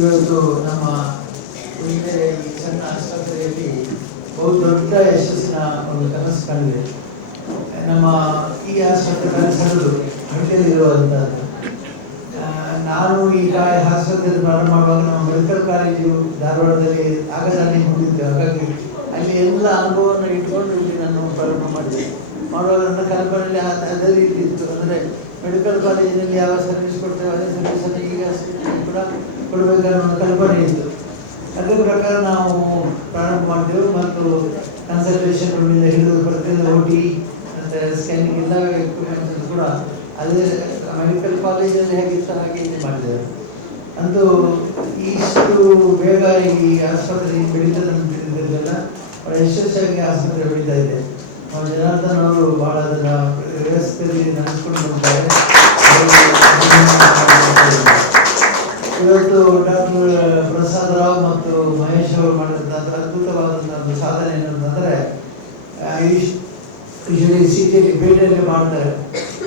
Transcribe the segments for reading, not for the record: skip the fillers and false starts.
ಇವತ್ತು ನಮ್ಮ ಉಜಿರೆ ಈ ಸಣ್ಣ ಆಸ್ಪತ್ರೆಯಲ್ಲಿ ಬಹು ದೊಡ್ಡ ಯಶಸ್ಸಿನ ಒಂದು ಕನಸು ಕಂಡಿದೆ. ನಮ್ಮ ಈ ಆಸ್ಪತ್ರೆ ಕನಸು ಹಳ್ಳಿಯಲ್ಲಿರುವಂಥದ್ದು. ನಾನು ಈಗ ಆಸ್ಪತ್ರೆ ಪ್ರಾರಂಭ ಮಾಡುವಾಗ ನಮ್ಮ ಮೆಡಿಕಲ್ ಕಾಲೇಜು ಧಾರವಾಡದಲ್ಲಿ ಆಗದಲ್ಲಿ ಹೊಂದಿದ್ದೆ. ಹಾಗಾಗಿ ಅಲ್ಲಿ ಎಲ್ಲ ಅನುಭವವನ್ನು ಇಟ್ಕೊಂಡು ಇಲ್ಲಿ ನಾನು ಪ್ರಾರಂಭ ಮಾಡುವಾಗ ನನ್ನ ಕಲ್ಪನೆಯಲ್ಲಿ ಅದೇ ರೀತಿ ಇತ್ತು. ಅಂದರೆ ಮೆಡಿಕಲ್ ಕಾಲೇಜಿನಲ್ಲಿ ಯಾವ ಸರ್ವಿಸ್ ಕೊಡ್ತೇವೆ ಅದೇ ಸರ್ವಿಸನ್ನು ಈಗ ಕೂಡ ಕೊಡಬೇಕಾದ ಒಂದು ಕಲ್ಪನೆ ಇತ್ತು. ಅದರ ಪ್ರಕಾರ ನಾವು ಪ್ರಾರಂಭ ಮಾಡಿದೆವು ಮತ್ತು ಕನ್ಸಲ್ಟೇಷನ್ಗಳಿಂದ ಹಿಡಿದು ಪ್ರತಿಯೊಂದು OT ಮತ್ತು ಸ್ಕ್ಯಾನಿಂಗ್ ಎಲ್ಲ ಎಕ್ವಿಪ್ಮೆಂಟ್ಸ್ ಕೂಡ ಅದೇ ಮೆಡಿಕಲ್ ಕಾಲೇಜಲ್ಲಿ ಹೇಗಿತ್ತು ಹಾಗೆ ಇದು ಮಾಡಿದ್ದೇವೆ. ಅಂತೂ ಇಷ್ಟು ಬೇಗ ಈ ಆಸ್ಪತ್ರೆ ಬೆಳೀತದೆ ಅಂತ ತಿಳಿದಿರಲಿಲ್ಲ. ಯಶಸ್ವಿಯಾಗಿ ಆಸ್ಪತ್ರೆ ಬೆಳೀತಾ ಇದೆ. ಜನಾರ್ದನ್ ಅವರು ಭಾಳ ಅದನ್ನು ವ್ಯವಸ್ಥೆಯಲ್ಲಿ ನಡೆಸ್ಕೊಂಡು ಹೋಗ್ತಾರೆ. ಇವತ್ತು ಡಾಕ್ಟರ್ ಪ್ರಸಾದ್ ರಾವ್ ಮತ್ತು ಮಹೇಶ್ ಅವರು ಮಾಡಿದಂಥ ಅದ್ಭುತವಾದಂಥ ಒಂದು ಸಾಧನೆ ಏನಂತಂದರೆ, ಯೂಶಲಿ ಸಿಟಿಯಲ್ಲಿ ಬೇಟೆಯಲ್ಲಿ ಮಾಡ್ತಾರೆ,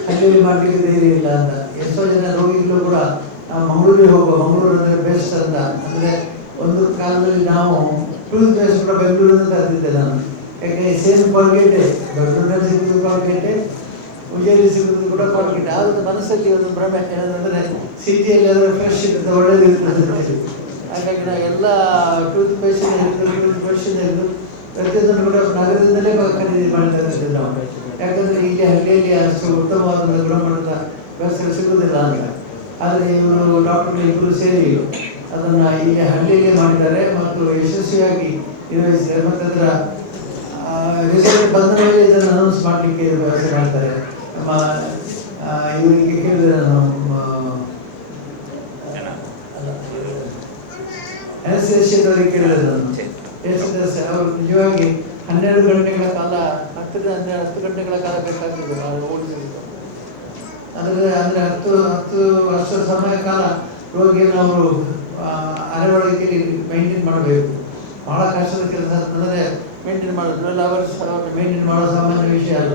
ಹಳ್ಳಿಯಲ್ಲಿ ಮಾಡಲಿಕ್ಕೆ ಧೈರ್ಯ ಇಲ್ಲ ಅಂತ. ಎಷ್ಟೋ ಜನ ರೋಗಿಗಳು ಕೂಡ ನಾವು ಮಂಗಳೂರಿಗೆ ಹೋಗುವ, ಮಂಗಳೂರು ಅಂದರೆ ಬೆಸ್ಟ್ ಅಂತ. ಅಂದರೆ ಒಂದು ಕಾಲದಲ್ಲಿ ನಾವು ಟೂತ್ ಪೇಸ್ಟ್ ಕೂಡ ಬೆಂಗಳೂರಿಂದ ತರ್ತಿದ್ದೆ ನಾನು. ಯಾಕೆ ಸೇಮ್ ಕ್ವಾಲಿಟಿ ಬೆಂಗಳೂರಿನಲ್ಲಿ ಸಿಗೋದು ಕ್ವಾಲಿಟಿ, ಉಜಿರೆಯಲ್ಲಿ ಸಿಗೋದು ಕೂಡ ಕ್ವಾಲಿಟಿ. ಆದರೂ ಮನಸ್ಸಲ್ಲಿ ಒಂದು ಭ್ರಮೆ ಏನಂದರೆ ಸಿಟಿಯಲ್ಲಿ ಅದರ ಫ್ರೆಶ್ ಇರ್ತದೆ, ಒಳ್ಳೆಯದಿರ್ತದೆ. ಹಾಗಾಗಿ ನಾವು ಎಲ್ಲ ಟೂತ್ ಪೇಸ್ಟಿನ ಹಿಡಿದು ಟೂತ್ ಬ್ರಷಿನ ಹಿಡಿದು ಪ್ರತಿಯೊಂದನ್ನು ಕೂಡ ನಗರದಿಂದಲೇ ಖರೀದಿ ಮಾಡ್ತಾ ಇರ್ತೀವಿ ನಾವು. ಯಾಕಂದರೆ ಇಲ್ಲಿ ಹಳ್ಳಿಯಲ್ಲಿ ಅಷ್ಟು ಉತ್ತಮವಾದ ಗುಣಮಟ್ಟದ ವ್ಯವಸ್ಥೆ ಸಿಗುವುದಿಲ್ಲ ಅಂತ. ಆದರೆ ಇವರು ಡಾಕ್ಟರ್ ಇಬ್ಬರು ಸೇರಿ ಅದನ್ನು ಇಲ್ಲಿ ಹಳ್ಳಿಯಲ್ಲಿ ಮಾಡಿದ್ದಾರೆ ಮತ್ತು ಯಶಸ್ವಿಯಾಗಿ ನಿರ್ವಹಿಸಿದ್ದಾರೆ. ಮತ್ತು ಅದರ ರಿಸಲ್ಟ್ ಬಂದ ಮೇಲೆ ಇದನ್ನು ಅನೌನ್ಸ್ ಮಾಡಲಿಕ್ಕೆ ವ್ಯವಸ್ಥೆ ಮಾಡ್ತಾರೆ. ನಮ್ಮ ಇವರಿಗೆ ಕೇಳಿದ್ರೆ ನಾನು ಅನಸ್ತೇಶಿಯಾದವರಿಗೆ ಕೇಳಿದೆ ನಾನು. ಅವರು ನಿಜವಾಗಿ 12 ಗಂಟೆಗಳ ಕಾಲ 10 ಗಂಟೆಗಳ ಕಾಲ ಬೇಕಾಗ್ತದೆ ನಾವು ಓಡಿಸಲಿಕ್ಕೆ. ಅಂದರೆ 10 ವರ್ಷ ಸಮಯ ಕಾಲ ರೋಗಿಯನ್ನು ಅವರು ಅರೆವಳಿಕೆಯಲ್ಲಿ ಮೇಂಟೈನ್ ಮಾಡಬೇಕು. ಭಾಳ ಕಷ್ಟದ ಕೆಲಸ ಅಂತಂದರೆ ಮೇಂಟೈನ್ ಮಾಡೋದು 12 ಅವರ್ಸ್ ಮೇಂಟೈನ್ ಮಾಡೋ ಸಾಮಾನ್ಯ ವಿಷಯ ಅಲ್ಲ,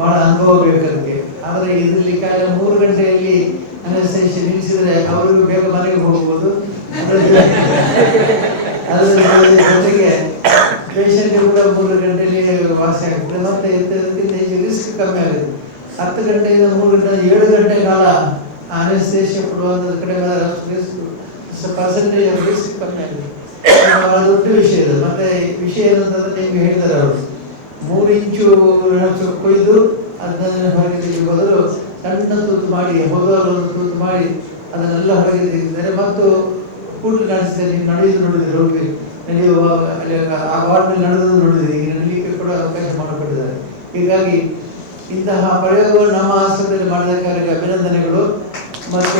ಭಾಳ ಅನುಭವ ಬೇಕದಕ್ಕೆ. ಆದರೆ ಇದರಲ್ಲಿ ಕಾಲ 3 ಗಂಟೆಯಲ್ಲಿ ಅನಸ್ತೇಶಿಯಾ ನಿಲ್ಲಿಸಿದರೆ ಅವರಿಗೂ ಬೇಗ ಮನೆಗೆ ಹೋಗ್ಬೋದು. ಅದರ ಜೊತೆಗೆ ಪೇಷಂಟ್ಗೆ ಕೂಡ 3 ಗಂಟೆಯಲ್ಲಿ ವಾಸಿ ಆಗ್ತದೆ. ಮತ್ತು ಇದಕ್ಕಿಂತ ಹೆಚ್ಚು ರಿಸ್ಕ್ ಕಮ್ಮಿ ಆಗುತ್ತೆ. 10 ಗಂಟೆಯಿಂದ 3 ಗಂಟೆ 7 ಗಂಟೆ ಕಾಲ ಅನಸ್ತೇಶಿಯಾ ಕೊಡುವಂಥದ್ದು ಕಡೆ ಪರ್ಸೆಂಟೇಜ್ ಆಫ್ ರಿಸ್ಕ್ ಕಮ್ಮಿ ಆಗಿದೆ. ಭಾಳ ದೊಡ್ಡ ವಿಷಯ ಇದು. ಮತ್ತು ವಿಷಯ ಏನಂತಂದರೆ ನಿಮಗೆ ಹೇಳ್ತಾರೆ ಅವರು 3 ಇಂಚು ನರ್ಸು ಕೊಯ್ದು ಅದನ್ನು ಹೊರಗೆ ತೆಗೆಯುವ ಬದಲು ಸಣ್ಣ ತೂತು ಮಾಡಿ ಹೋದವರು ಒಂದು ತೂತು ಮಾಡಿ ಅದನ್ನೆಲ್ಲ ಹೊರಗೆ ತೆಗೆದಿದ್ದಾರೆ. ಮತ್ತು ಕೂಡಲು ನಡೆಸಿದರೆ ನೀವು ನಡೆಯುವುದು ನೋಡಿದರೆ ರೋಗಿ ನಡೆಯುವ ಅಲ್ಲಿ ಆ ವಾರ್ಡ್ನಲ್ಲಿ ನಡೆದು ನೋಡಿದರೆ ಈಗ ನಡೀಲಿಕ್ಕೆ ಕೂಡ ಅವಕಾಶ ಮಾಡಿಕೊಟ್ಟಿದ್ದಾರೆ. ಹೀಗಾಗಿ ಇಂತಹ ಪ್ರಯೋಗಗಳು ನಮ್ಮ ಆಸ್ಪತ್ರೆಯಲ್ಲಿ ಮಾಡಿದಕ್ಕಾಗಿ ಅಭಿನಂದನೆಗಳು. ಮತ್ತು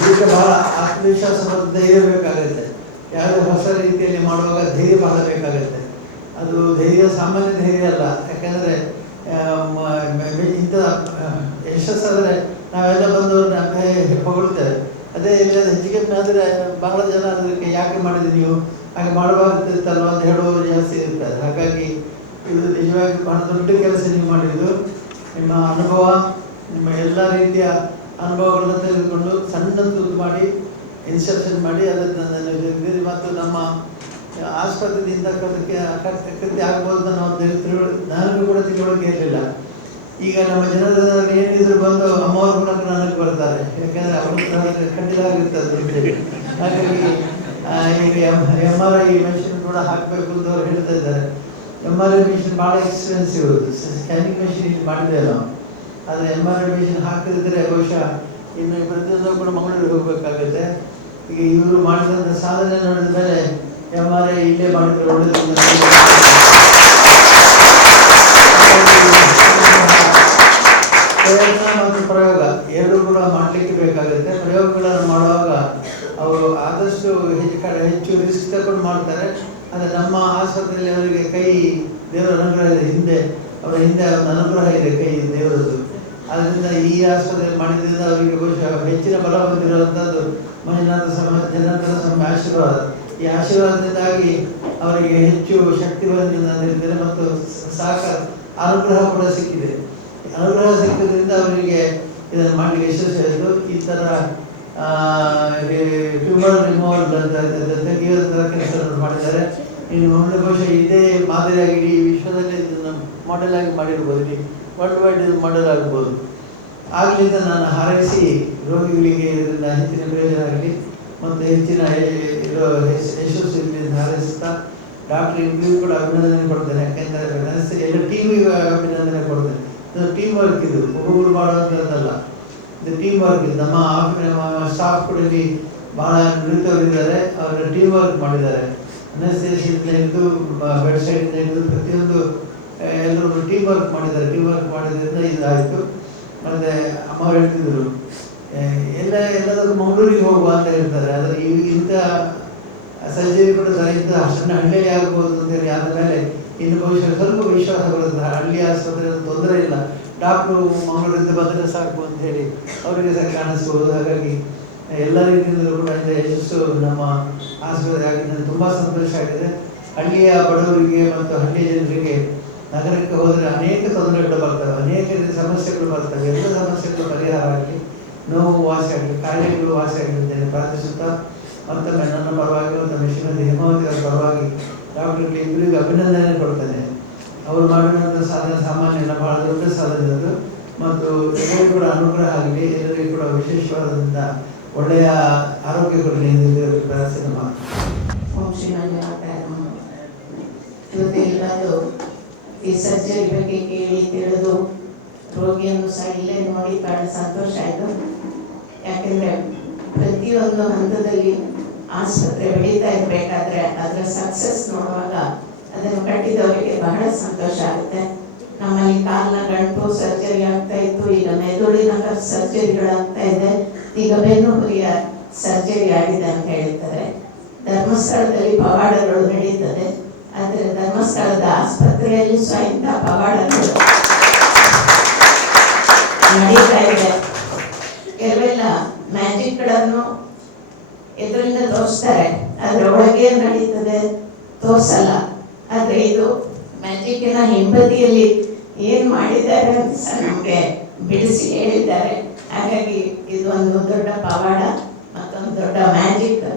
ಇದಕ್ಕೆ ಬಹಳ ಆತ್ಮವಿಶ್ವಾಸ ಮತ್ತು ಧೈರ್ಯ ಬೇಕಾಗುತ್ತೆ. ಯಾವುದೇ ಹೊಸ ರೀತಿಯಲ್ಲಿ ಮಾಡುವಾಗ ಧೈರ್ಯ ಬಹಳ ಬೇಕಾಗುತ್ತೆ. ಅದು ಧೈರ್ಯ ಸಾಮಾನ್ಯ ಧೈರ್ಯ ಅಲ್ಲ. ಯಾಕೆಂದರೆ ಇಂಥ ಯಶಸ್ಸಾದರೆ ನಾವೆಲ್ಲ ಬಂದವ್ರನ್ನ ಹೊಗಳ್ತೇವೆ. ಅದೇ ಇಲ್ಲದ ಹೆಚ್ಚಿಗೆ ಆದರೆ ಬಹಳ ಜನ ಅದಕ್ಕೆ ಯಾಕೆ ಮಾಡಿದ್ರಿ ನೀವು, ಹಾಗೆ ಮಾಡಬಾರ್ದಿತ್ತಲ್ವ ಅಂತ ಹೇಳುವವರು ಜಾಸ್ತಿ ಇರ್ತಾರೆ. ಹಾಗಾಗಿ ಇದು ನಿಜವಾಗಿ ಬಹಳ ದೊಡ್ಡ ಕೆಲಸ ನೀವು ಮಾಡಿದ್ದು. ನಿಮ್ಮ ಅನುಭವ, ನಿಮ್ಮ ಎಲ್ಲ ರೀತಿಯ ಅನುಭವಗಳನ್ನು ತೆಗೆದುಕೊಂಡು ಸಣ್ಣ ತೂತು ಮಾಡಿ ಇನ್ಸ್ಟ್ರಕ್ಷನ್ ಮಾಡಿ ಅದನ್ನು ಮತ್ತು ನಮ್ಮ ಆಸ್ಪತ್ರೆಯಿಂದ ಕೃತ್ಯ ಆಗ್ಬೋದು ನಾವು ನನಗೂ ಕೂಡ ತಿಳುವಳಿಕೆ ಇರಲಿಲ್ಲ. ಈಗ ನಮ್ಮ ಜನರಲ್ಲಿ ಏನಿದ್ರು ಬಂದು ಅಮ್ಮವರು ಕೂಡ ನನಗೆ ಬರ್ತಾರೆ. ಯಾಕೆಂದರೆ ಅವರು ಖಂಡಿತವಾಗಿರ್ತದೆ. ಹಾಗಾಗಿ ಈಗ MRI ಮೆಷಿನ್ ಕೂಡ ಹಾಕಬೇಕು ಅಂತ ಅವ್ರು ಹೇಳ್ತಾ ಇದ್ದಾರೆ. MRI ಮೆಷಿನ್ ಭಾಳ ಎಕ್ಸ್ಪೆನ್ಸಿವ್. ಸ್ಕ್ಯಾನಿಂಗ್ ಮೆಷಿನ್ ಇಲ್ಲಿ ಮಾಡಿದೆ ನಾವು. ಆದರೆ MRI ಮೆಷಿನ್ ಹಾಕಿದ್ರೆ ಬಹುಶಃ ಇನ್ನು ಪ್ರತಿಯೊಂದು ಕೂಡ ಮಂಗಳೂರಿಗೆ ಹೋಗಬೇಕಾಗುತ್ತೆ. ಈಗ ಇವರು ಮಾಡಿದಂಥ ಸಾಧನೆ ನೋಡಿದ ಮೇಲೆ MRI ಇಲ್ಲೇ ಮಾಡಿದ್ರೆ ಒಳ್ಳೆಯದು. ಪ್ರಯತ್ನ ಮತ್ತು ಪ್ರಯೋಗ ಎರಡೂ ಕೂಡ ಮಾಡಲಿಕ್ಕೆ ಬೇಕಾಗುತ್ತೆ. ಪ್ರಯೋಗಗಳನ್ನು ಮಾಡುವಾಗ ಅವರು ಆದಷ್ಟು ಹೆಚ್ಚು ರಿಸ್ಕ್ ತಗೊಂಡು ಮಾಡ್ತಾರೆ. ಆದರೆ ನಮ್ಮ ಆಸ್ಪತ್ರೆಯಲ್ಲಿ ಅವರಿಗೆ ಕೈ ದೇವರ ಅನುಗ್ರಹ ಇದೆ. ಅವರ ಹಿಂದೆ ಒಂದು ಅನುಗ್ರಹ ಇದೆ, ಕೈ ದೇವರದ್ದು. ಆದ್ದರಿಂದ ಈ ಆಸ್ಪತ್ರೆಯಲ್ಲಿ ಮಾಡಿದ್ರಿಂದ ಅವರಿಗೆ ಬಹುಶಃ ಹೆಚ್ಚಿನ ಬಲ ಬಂದಿರುವಂಥದ್ದು ಜನಾರ್ದನ ಸ್ವಾಮಿ ಆಶೀರ್ವಾದ. ಈ ಆಶೀರ್ವಾದದಿಂದಾಗಿ ಅವರಿಗೆ ಹೆಚ್ಚು ಶಕ್ತಿ ಬಂದಿದ್ದಾರೆ ಮತ್ತು ಸಹಕಾರ ಅನುಗ್ರಹ ಕೂಡ ಸಿಕ್ಕಿದೆ. ಅನುಗ್ರಹ ಸಿಕ್ಕಿದ್ರಿಂದ ಅವರಿಗೆ ಇದನ್ನು ಮಾಡಲಿಕ್ಕೆ ಯಶಸ್ವಿಯಾಯಿತು. ಈ ಥರ ಟ್ಯೂಮರ್ ರಿಮೂವಲ್ ತೆಗೆಯೋದ್ರ ಕೆಲಸವನ್ನು ಮಾಡಿದ್ದಾರೆ. ಇನ್ನು ಮುಂದೆ ಬಹುಶಃ ಇದೇ ಮಾದರಿಯಾಗಿ ಇಡೀ ವಿಶ್ವದಲ್ಲಿ ಇದನ್ನು ಮಾಡೆಲ್ ಆಗಿ ಮಾಡಿರ್ಬೋದು, ಇಡೀ ವರ್ಲ್ಡ್ ವೈಡ್ ಇದು ಮಾಡೆಲ್ ಆಗ್ಬೋದು. ಆಗಲಿಂದ ನಾನು ಹಾರೈಸಿ ರೋಗಿಗಳಿಗೆ ಇದರಿಂದ ಹೆಚ್ಚಿನ ಪ್ರಯೋಜನ ಆಗಲಿ ಮತ್ತು ಹೆಚ್ಚಿನ ಯಶಸ್ಸು ಹಾರೈಸ್ತಾ ಡಾಕ್ಟರ್ ಇಬ್ಬರಿಗೂ ಕೂಡ ಅಭಿನಂದನೆ ಕೊಡ್ತೇನೆ. ಯಾಕೆಂದರೆ ಎಲ್ಲ ಟೀಮಿಗೆ ಅಭಿನಂದನೆ ಕೊಡ್ತೇನೆ. ಇದು ಟೀಮ್ ವರ್ಕ್, ಇದು ಒಬ್ಬೊಬ್ಬರು ಮಾಡುವಂಥದ್ದಲ್ಲ, ಇದು ಟೀಮ್ ವರ್ಕ್. ನಮ್ಮ ಸ್ಟಾಫ್ ಕೂಡ ಇಲ್ಲಿ ಭಾಳ ನುರಿತವರಿದ್ದಾರೆ, ಅವರ ಟೀಮ್ ವರ್ಕ್ ಮಾಡಿದ್ದಾರೆ. ಅನಸ್ತೇಷಿಯಿಂದ ಹಿಡಿದು ಬೆಡ್ ಸೈಡಿಂದ ಹಿಡಿದು ಪ್ರತಿಯೊಂದು ಎಲ್ಲರೂ ಟೀಮ್ ವರ್ಕ್ ಮಾಡಿದ್ದಾರೆ. ಟೀಮ್ ವರ್ಕ್ ಮಾಡಿದ್ರಿಂದ ಇದಾಯಿತು. ಮತ್ತು ಅಮ್ಮ ಹೇಳ್ತಿದ್ರು ಎಲ್ಲದಕ್ಕೂ ಮಂಗಳೂರಿಗೆ ಹೋಗುವ ಅಂತ ಹೇಳ್ತಾರೆ. ಆದರೆ ಇಂಥ ಸರ್ಜರಿ ಕೂಡ ಇಂಥ ಸಣ್ಣ ಹಳ್ಳಿಯಲ್ಲಿ ಆಗ್ಬೋದು ಅಂತೇಳಿ ಆದ ಮೇಲೆ ಇನ್ನು ಬಹುಶಃ ಸ್ವಲ್ಪ ವಿಶ್ವಾಸ ಬರುತ್ತೆ. ಹಳ್ಳಿ ಆಸ್ಪತ್ರೆ ತೊಂದರೆ ಇಲ್ಲ, ಡಾಕ್ಟ್ರು ಮಂಗಳೂರಿಂದ ಬಂದರೆ ಸಾಕು ಅಂತ ಹೇಳಿ ಅವರಿಗೆ ಸಹ ಕಾಣಿಸ್ಬೋದು. ಹಾಗಾಗಿ ಎಲ್ಲ ರೀತಿಯಿಂದಲೂ ಕೂಡ ಇಂಥ ಯಶಸ್ಸು ನಮ್ಮ ಆಸ್ಪತ್ರೆ ಆಗಿದ್ದು ತುಂಬ ಸಂತೋಷ ಆಗಿದೆ. ಹಳ್ಳಿಯ ಬಡವರಿಗೆ ಮತ್ತು ಹಳ್ಳಿಯ ಜನರಿಗೆ ನಗರಕ್ಕೆ ಹೋದರೆ ಅನೇಕ ತೊಂದರೆಗಳು ಬರ್ತವೆ, ಅನೇಕ ರೀತಿಯ ಸಮಸ್ಯೆಗಳು ಬರ್ತವೆ. ಎಲ್ಲ ಸಮಸ್ಯೆಗಳು ಪರಿಹಾರ ಆಗಲಿ, ನೋವು ವಾಸಿ ಆಗಲಿ, ಕಾಯಿಲೆಗಳು ವಾಸಿ ಆಗಲಿ ಅಂತೇಳಿ ಪ್ರಾರ್ಥಿಸುತ್ತಾ ಮತ್ತೊಮ್ಮೆ ನನ್ನ ಪರವಾಗಿ ಮತ್ತು ಶ್ರೀಮತಿ ಹೇಮಾವತಿ ಅವರ ಪರವಾಗಿ ಡಾಕ್ಟರ್ಗಳು ಇಬ್ಬರಿಗೂ ಅಭಿನಂದನೆ ಕೊಡ್ತೇನೆ. ಅವರು ಮಾಡಿದಂಥ ಸಾಧನೆ ಸಾಮಾನ್ಯ ಬಹಳ ದೊಡ್ಡ ಸಾಧನೆ ಅದು. ಮತ್ತು ಎಲ್ಲರಿಗೂ ಕೂಡ ಅನುಗ್ರಹ ಆಗಲಿ, ಎಲ್ಲರಿಗೂ ಕೂಡ ವಿಶೇಷವಾದಂಥ ಒಳ್ಳೆಯ ಆರೋಗ್ಯ ಕೊಡಲಿ ಎಂದು ಪ್ರಾರ್ಥನೆ ಮಾಡಿ. ಓಂ ಶ್ರೀ ಮಂಜುನಾಥಾಯ ನಮಃ. ಇವತ್ತು ಎಲ್ಲರೂ ಈ ಸರ್ಜರಿ ಬಗ್ಗೆ ಕೇಳಿ ತಿಳಿದು ರೋಗಿಯನ್ನು ಸಹ ಇಲ್ಲೇ ನೋಡಿ ಬಹಳ ಸಂತೋಷ ಆಯಿತು. ಯಾಕೆಂದರೆ ಪ್ರತಿಯೊಂದು ಹಂತದಲ್ಲಿ ಆಸ್ಪತ್ರೆ ಬೆಳೀತಾ ಇರಬೇಕಾದ್ರೆ ಅದರ ಸಕ್ಸಸ್ ನೋಡುವಾಗ ಅದನ್ನು ಕಟ್ಟಿದವರಿಗೆ ಬಹಳ ಸಂತೋಷ ಆಗುತ್ತೆ. ನಮ್ಮಲ್ಲಿ ಕಾಲಿನ ಗಂಟು ಸರ್ಜರಿ ಆಗ್ತಾ ಇತ್ತು, ಈಗ ಮೆದುಳಿನ ಸರ್ಜರಿಗಳಾಗ್ತಾ ಇದೆ, ಈಗ ಬೆನ್ನುಹುರಿಯ ಸರ್ಜರಿ ಆಗಿದೆ ಅಂತ ಹೇಳ್ತಾರೆ. ಧರ್ಮಸ್ಥಳದಲ್ಲಿ ಪವಾಡಗಳು ನಡೀತದೆ, ಆದರೆ ಧರ್ಮಸ್ಥಳದ ಆಸ್ಪತ್ರೆಯಲ್ಲಿ ಸಹ ಇಂಥ ಪವಾಡಗಳು ನಡೀತಾ ಇದೆ. ಕೆಲವೆಲ್ಲ ಮ್ಯಾಜಿಕ್ಗಳನ್ನು ಎದುರಿಂದ ತೋರಿಸ್ತಾರೆ, ಅದರ ಒಳಗೆ ನಡೀತದೆ ತೋರಿಸಲ್ಲ. ಆದರೆ ಇದು ಮ್ಯಾಜಿಕ್ಕಿನ ಹಿಂಬದಿಯಲ್ಲಿ ಏನು ಮಾಡಿದ್ದಾರೆ ಅಂತ ಸಹ ನಮಗೆ ಬಿಡಿಸಿ ಹೇಳಿದ್ದಾರೆ. ಹಾಗಾಗಿ ಇದು ಒಂದು ದೊಡ್ಡ ಪವಾಡ, ಮತ್ತೊಂದು ದೊಡ್ಡ ಮ್ಯಾಜಿಕ್.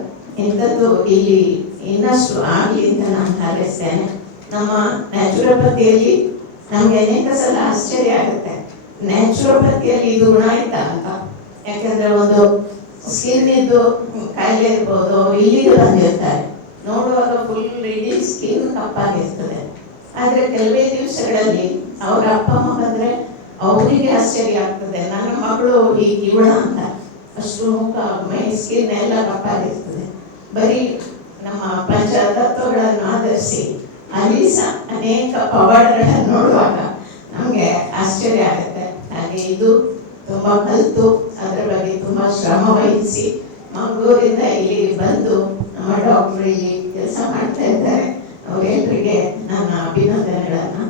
ಇಂಥದ್ದು ಇಲ್ಲಿ ಇನ್ನಷ್ಟು ಆಗಲಿ ಅಂತ ನಾನು ಹಾರೈಸ್ತೇನೆ. ನಮ್ಮ ನ್ಯಾಚುರೋಪತಿಯಲ್ಲಿ ನಮಗೆ ಅನೇಕ ಸಲ ಆಶ್ಚರ್ಯ ಆಗುತ್ತೆ, ನ್ಯಾಚುರೋಪತಿಯಲ್ಲಿ ಇದು ಗುಣ ಆಯ್ತಾ ಅಂತ. ಯಾಕಂದರೆ ಒಂದು ಸ್ಕಿನ್ ಇದ್ದು ಕಾಯಿಲೆ ಇರ್ಬೋದು, ಇಲ್ಲಿಗೆ ಬಂದಿರ್ತಾರೆ, ನೋಡುವಾಗ ಫುಲ್ ಇಡೀ ಸ್ಕಿನ್ ಕಪ್ಪಾಗಿರ್ತದೆ. ಆದರೆ ಕೆಲವೇ ದಿವಸಗಳಲ್ಲಿ ಅವರ ಅಪ್ಪ ಅಮ್ಮ ಬಂದರೆ ಅವರಿಗೆ ಆಶ್ಚರ್ಯ ಆಗ್ತದೆ, ನನ್ನ ಮಗಳು ಈ ಕಿವಳ ಅಂತ. ಅಷ್ಟು ಮುಖ ಮೈ ಸ್ಕಿನ್ ಎಲ್ಲ ಕಪ್ಪಾಗಿರ್ತದೆ. ಬರೀ ನಮ್ಮ ಪಂಚತತ್ವಗಳನ್ನು ಆಧರಿಸಿ ಅಲ್ಲಿ ಸಹ ಅನೇಕ ಪವಾಡಗಳನ್ನು ನೋಡುವಾಗ ನಮಗೆ ಆಶ್ಚರ್ಯ ಆಗುತ್ತೆ. ಹಾಗೆ ಇದು ತುಂಬ ಕಲಿತು ಅದರ ಬಗ್ಗೆ ತುಂಬ ಶ್ರಮ ವಹಿಸಿ ಮಂಗಳೂರಿಂದ ಇಲ್ಲಿ ಬಂದು ನಮ್ಮ ಡಾಕ್ಟರ್ ಇಲ್ಲಿ ಕೆಲಸ ಮಾಡ್ತಾ ಇದ್ದಾರೆ. ಅವರೆಲ್ಲರಿಗೆ ನನ್ನ ಅಭಿನಂದನೆಗಳನ್ನು.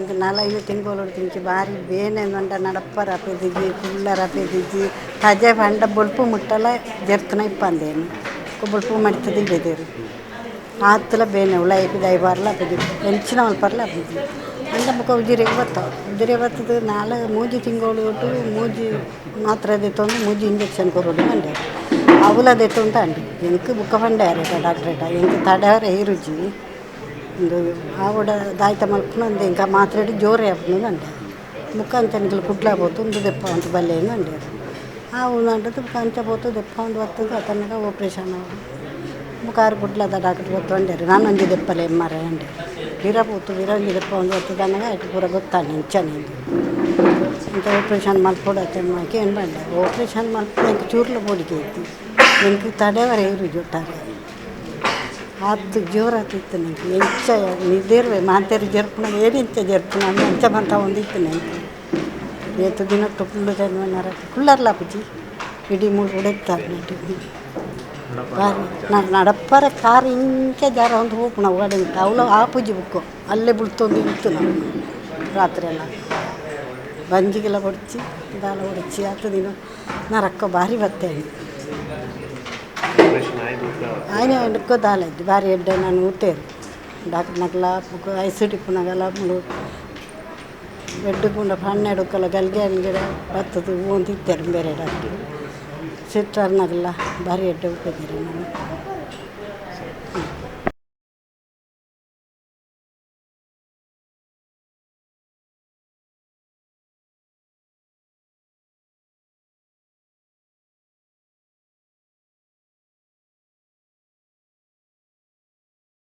ఇంక 4-5 తింగోలు తించి భారీ ಬೇನೆ ಮಂಡ ನಡಪ್ಪ ರಪೆದಿಜ್ಜಿ ಕುಳ್ಳ ರಪೆದಿಜ್ಜಿ ತಾಜೆ ಬಂಡ ಬೊಲ್ಪು ಮುಟ್ಟಲ ಜರ್ತನ ಇಪ್ಪಂದೇನು ಬೊಲ್ಪು ಮಡ್ತದೆ ಇಡದೇರು ಆತ್ತಲ ಬೇನೆ ಉಳ ಐಪಿದ ಐಬಾರ್ಲ ಅಪದಿ ಎಂಚಿನ ಮಲ್ಪರ್ಲ ಅಪದಿ ಅಂದ ಮುಖ ಉಜಿರಿಗೆ ಬರ್ತದೆ 4-3 ತಿಂಗಳು ಒಟ್ಟು ಮೂಜಿ ಮಾತ್ರ ದೆತ್ತೊಂದು ಮೂಜಿ ಇಂಜೆಕ್ಷನ್ ಕೊರೋಡು ಮಂಡೆ ಅವಲ ದೆತ್ತುಂಟ ಅಂಡಿ ಎಂಕ್ ಬುಕ್ಕ ಬಂಡಾರ ಡಾಕ್ಟ್ರೇಟ ಎಂಕ್ ತಡವರ ರುಚಿ ಒಂದು ಆವಡ ದಾಯ್ತ ಮಲ್ಪನೊಂದು ಇಂಕ ಮಾತ್ರೆ ಜೋರೇ ಹಬ್ಬನು ಅಂಡೆ ಮುಖ ಅಂಚನಿಗಳು ಕುಡ್ಲಾಬೋದು ಒಂದು ದೆಪ್ಪ ಅಂತ ಬಲ್ಲೆಯನ್ನು ಅಂಡೆ ಆವು ಅಂಟದು ಮುಖ ಅಂಚ ಬೋತು ದೆಪ್ಪ ಒಂದು ಬರ್ತದೆ ಅತನಾಗ ಆಪ್ರೇಷನ್ ಮುಖಾರು ಕುಡ್ಲದ ಡಾಕ್ಟ್ರ್ ಗೊತ್ತು ಅಂಡೇರಿ ನಾನು ಒಂಜಿ ದೆಪ್ಪಲೆ ಎಮ್ಮರೆ ಅಂಡೆ ವಿರ ಪೂತು ವಿರ ಒಂಜಿ ದೆಪ್ಪ ಒಂದು ಬರ್ತದೆ ಅನ್ನಗ ಅಷ್ಟು ಪೂರ ಗೊತ್ತಾನೆ ಇಂಚನಿಂದು ಇಂಥ ಆಪ್ರೇಷನ್ ಮಲ್ಪೊಡತ್ತೆ ಅಮ್ಮಕ್ಕೆ ಏನು ಬಂಡೆ ಆಪ್ರೇಷನ್ ಮಲ್ಪ ಎಂಕ್ ಚೂರ್ಲ ಬೋಡಿಗೆ ಐತಿ ಎಂಕ್ ತಡೆವರೆ ಇರು ಜೊಟ್ಟಾರೆ ಆತು ಜೋರಾತಿತ್ತು ನನಗೆ ಎಂಚ ನಿದ್ದೇರ್ವೆ ಮಾತೇರು ಜರ್ಪುನ ಏನಿಂಚ ಜರ್ಪುನ ಅಂದ್ರೆ ಎಂಚ ಬಂತ ಒಂದಿತ್ತು ನನಗೆ ಏತು ದಿನಕ್ಕೆ ಫುಲ್ಲು ಜನವನ್ನಾರ ಕುಳ್ಳರ್ಲ ಪೂಜಿ ಇಡೀ ಮೂರು ಹೊಡೆತಾರೆ ನಟಿ ಬಾರಿ ನಾನು ನಡಪ್ಪರ ಕಾರು ಇಂಚ ಜಾರ ಒಂದು ಹೋಗ್ಪುಣ ಒಡೆ ಉಂಟು ಅವಳು ಆ ಪೂಜೆ ಬುಕ್ಕು ಅಲ್ಲೇ ಬುಳ್ತೊಂದು ಇತ್ತು ನಾವು ರಾತ್ರಿ ಎಲ್ಲ ಬಂಜಿಗೆಲ್ಲ ಹೊಡ್ಚಿ ದಾಲ ಹೊಡ್ಚಿ ಆತು ದಿನ ನರಕ್ಕ ಭಾರಿ ಬರ್ತೇನೆ ఆయన ఎక్కువ దాలేదు భారీ ఎడ్డ నన్ను ఊతేరు డాక్టర్ నగల ఐసీటీ పునగల ಬೆಡ್ ಕೂಡ 12 ಗಲ್ಗೆ ಗಿಡ ಬತ್ತದು ಓಂದಿದ್ದಾರೆ ಬೇರೆ ಡಾಕ್ಟ್ರು ಸಿಸ್ಟರ್ನಾಗೆಲ್ಲ ಭಾರಿ ಎಡ್ಡೆ ಉಪ್ಪಿದ್ದೀರಿ ನಾನು